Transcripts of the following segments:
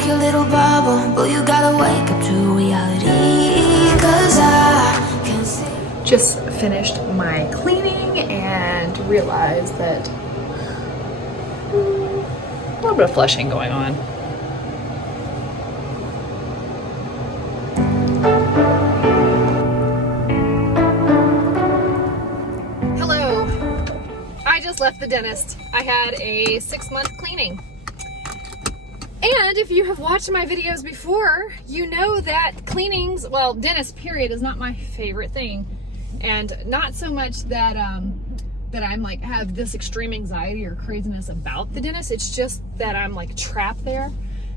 like your little bubble, but you gotta wake up to reality, 'cause I can see. Just finished my cleaning and realized that a little bit of flushing going on. Hello, I just left the dentist. I had a 6-month cleaning. And if you have watched my videos before, you know that cleanings, well, dentist period, is not my favorite thing. And not so much that that I'm like have this extreme anxiety or craziness about the dentist. It's just that I'm like trapped there.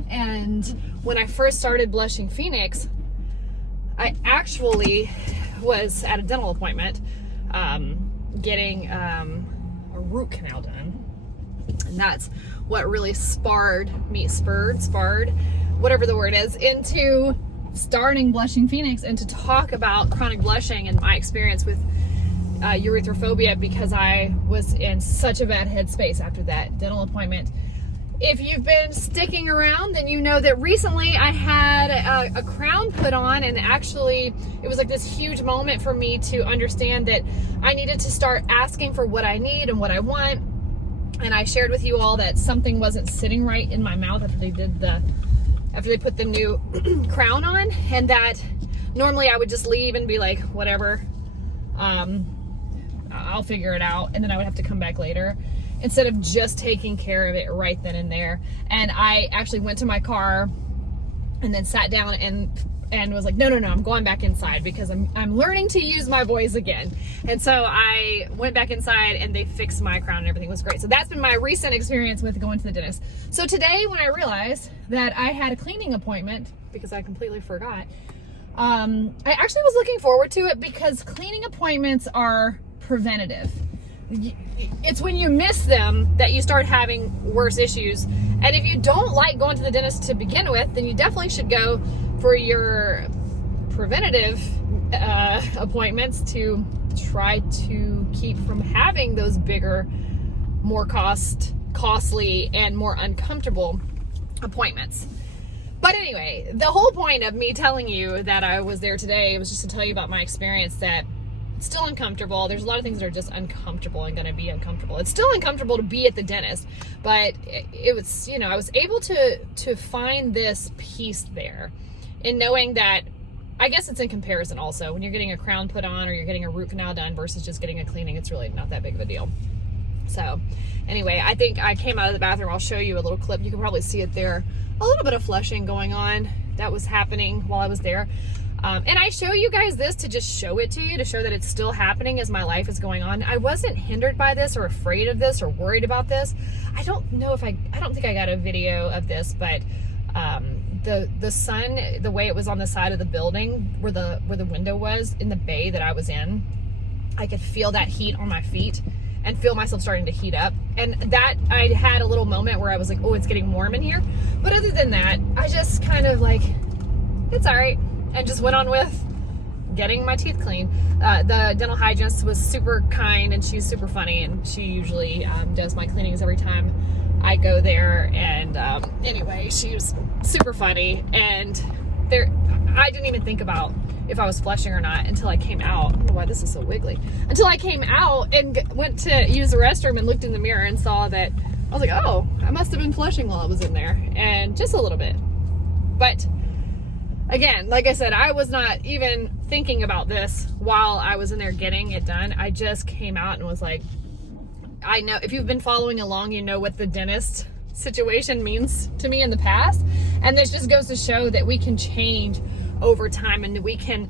And when I first started blushing Phoenix, I actually was at a dental appointment getting a root canal done. And that's what really spurred, whatever the word is, into starting Blushing Phoenix and to talk about chronic blushing and my experience with erythrophobia, because I was in such a bad headspace after that dental appointment. If you've been sticking around, then you know that recently I had a crown put on, and actually it was like this huge moment for me to understand that I needed to start asking for what I need and what I want. And I shared with you all that something wasn't sitting right in my mouth after they put the new crown on, and that normally I would just leave and be like, whatever, I'll figure it out, and then I would have to come back later instead of just taking care of it right then and there. And I actually went to my car and then sat down and was like, no, I'm going back inside because I'm learning to use my voice again. And so I went back inside and they fixed my crown and everything was great. So that's been my recent experience with going to the dentist. So today, when I realized that I had a cleaning appointment, because I completely forgot, I actually was looking forward to it, because cleaning appointments are preventative. It's when you miss them that you start having worse issues. And if you don't like going to the dentist to begin with, then you definitely should go for your preventative appointments to try to keep from having those bigger, more costly and more uncomfortable appointments. But anyway, the whole point of me telling you that I was there today was just to tell you about my experience, that it's still uncomfortable. There's a lot of things that are just uncomfortable and going to be uncomfortable. It's still uncomfortable to be at the dentist, but it was, I was able to find this peace there in knowing that, I guess it's in comparison also, when you're getting a crown put on or you're getting a root canal done versus just getting a cleaning, it's really not that big of a deal. So anyway, I think I came out of the bathroom. I'll show you a little clip. You can probably see it there. A little bit of flushing going on that was happening while I was there. And I show you guys this to just show it to you, to show that it's still happening as my life is going on. I wasn't hindered by this or afraid of this or worried about this. I don't think I got a video of this, but the sun, the way it was on the side of the building where the window was in the bay that I was in, I could feel that heat on my feet and feel myself starting to heat up. And that, I had a little moment where I was like, oh, it's getting warm in here. But other than that, I just kind of like, it's all right, and just went on with getting my teeth clean. The dental hygienist was super kind, and she's super funny, and she usually does my cleanings every time I go there. And anyway, she was super funny, and I didn't even think about if I was flushing or not until I came out. I don't know why this is so wiggly. Until I came out and went to use the restroom and looked in the mirror and saw that, I was like, oh, I must have been flushing while I was in there, and just a little bit. But again, like I said, I was not even thinking about this while I was in there getting it done. I just came out and was like, I know, if you've been following along, you know what the dentist situation means to me in the past. And this just goes to show that we can change over time, and that we can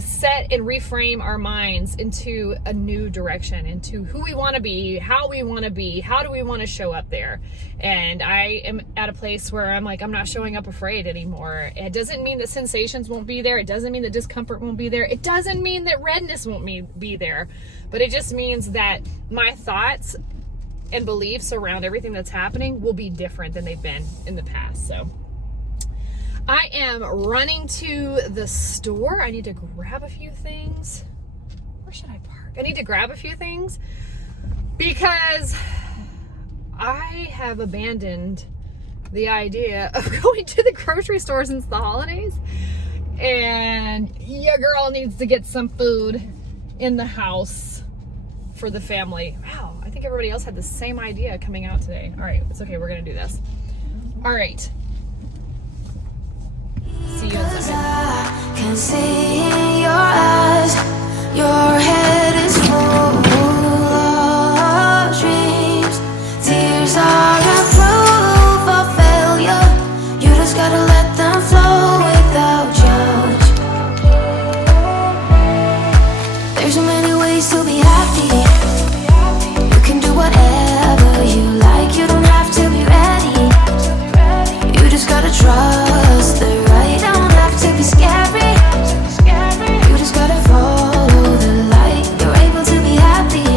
set and reframe our minds into a new direction, into who we want to be, how we want to be, how do we want to show up there. And I am at a place where I'm like, I'm not showing up afraid anymore. It doesn't mean that sensations won't be there. It doesn't mean that discomfort won't be there. It doesn't mean that redness won't be there. But it just means that my thoughts and beliefs around everything that's happening will be different than they've been in the past. So I am running to the store. I need to grab a few things. Where should I park? I need to grab a few things because I have abandoned the idea of going to the grocery store since the holidays. And your girl needs to get some food in the house for the family. Wow, I think everybody else had the same idea coming out today. All right, it's okay. We're going to do this. All right. See you in a second. I can see in your eyes, your head is full of dreams. Tears are a proof of failure. You just gotta let them flow without judge. There's so many ways to be happy. You can do whatever you like. You don't have to be ready. You just gotta trust the right. Don't have to be scary. You just gotta follow the light. You're able to be happy.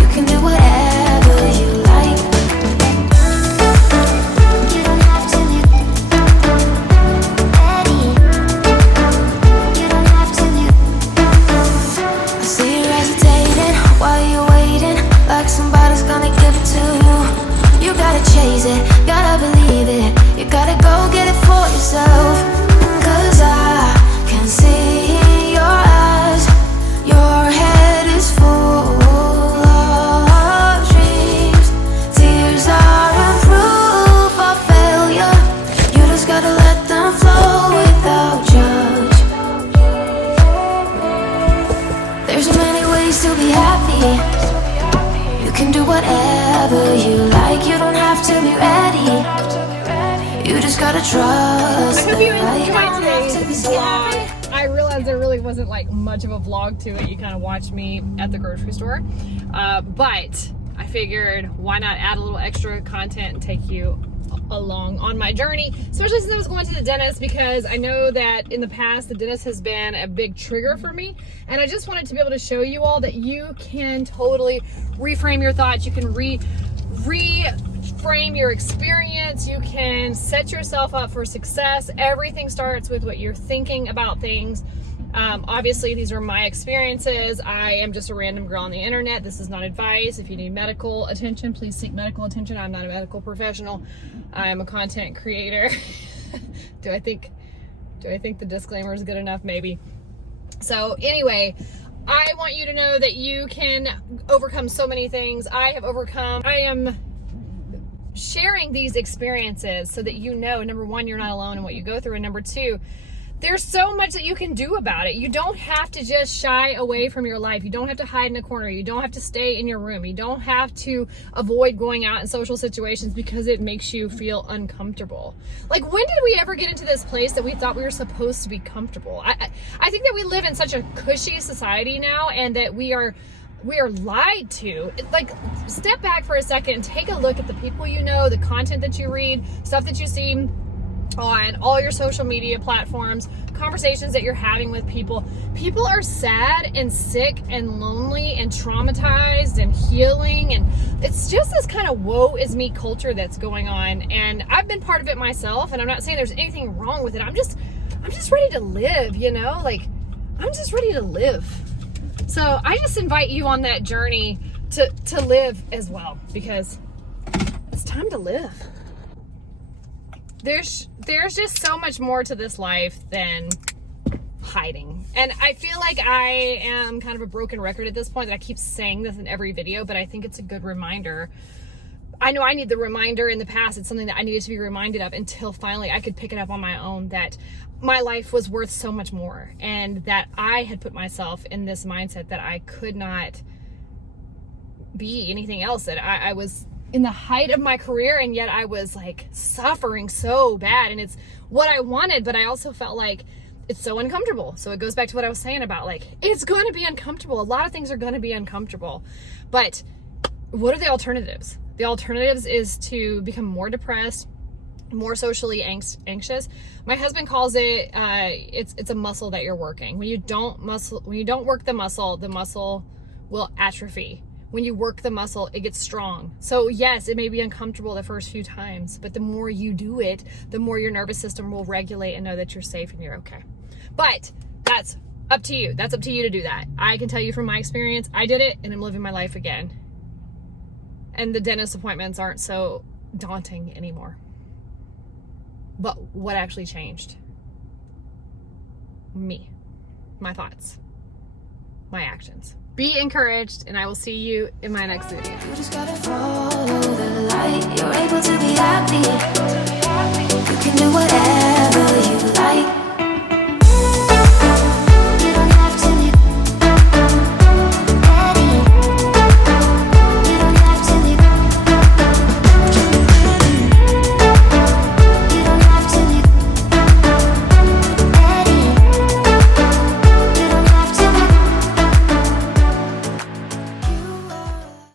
You can do whatever you like. You don't have to be ready. You don't have to be. I see you hesitating while you're waiting, like somebody's gonna give it to you. You gotta chase it, gotta believe it. You gotta go get it for yourself. 'Cause I can see in your eyes, your head is full of dreams. Tears are a proof of failure. You just gotta let them flow without judge. There's so many ways to be happy. You can do whatever you like. You don't have to be ready. You just gotta trust. I hope you that enjoyed don't have to be today's scary. vlog. I realized there really wasn't like much of a vlog to it. You kind of watched me at the grocery store. But I figured why not add a little extra content and take you along on my journey, especially since I was going to the dentist, because I know that in the past the dentist has been a big trigger for me, and I just wanted to be able to show you all that you can totally reframe your thoughts. You can reframe your experience. You can set yourself up for success. Everything starts with what you're thinking about things. Obviously, these are my experiences. I am just a random girl on the internet. This is not advice. If you need medical attention, please seek medical attention. I'm not a medical professional. I'm a content creator. Do I think the disclaimer is good enough? Maybe. So anyway, I want you to know that you can overcome so many things. I am sharing these experiences so that you know, number one, you're not alone in what you go through, and number two, there's so much that you can do about it. You don't have to just shy away from your life. You don't have to hide in a corner. You don't have to stay in your room. You don't have to avoid going out in social situations because it makes you feel uncomfortable. Like, when did we ever get into this place that we thought we were supposed to be comfortable? I think that we live in such a cushy society now, and that we are lied to. Like, step back for a second and take a look at the people you know, the content that you read, stuff that you see on all your social media platforms, conversations that you're having with people. People are sad and sick and lonely and traumatized and healing, and it's just this kind of woe is me culture that's going on, and I've been part of it myself, and I'm not saying there's anything wrong with it. I'm just ready to live, you know? Like, I'm just ready to live. So I just invite you on that journey to live as well, because it's time to live. There's just so much more to this life than hiding. And I feel like I am kind of a broken record at this point, that I keep saying this in every video, but I think it's a good reminder. I know I need the reminder. In the past, it's something that I needed to be reminded of until finally I could pick it up on my own, that my life was worth so much more, and that I had put myself in this mindset that I could not be anything else, that I was in the height of my career, and yet I was like suffering so bad, and it's what I wanted, but I also felt like it's so uncomfortable. So it goes back to what I was saying about, like, it's going to be uncomfortable. A lot of things are going to be uncomfortable, but what are the alternatives? The alternatives is to become more depressed, more socially anxious. My husband calls it it's a muscle that you're working. When you don't work the muscle will atrophy. When you work the muscle, it gets strong. So yes, it may be uncomfortable the first few times, but the more you do it, the more your nervous system will regulate and know that you're safe and you're okay. But that's up to you. That's up to you to do that. I can tell you from my experience, I did it and I'm living my life again. And the dentist appointments aren't so daunting anymore. But what actually changed? Me, my thoughts, my actions. Be encouraged, and I will see you in my next video. You just gotta follow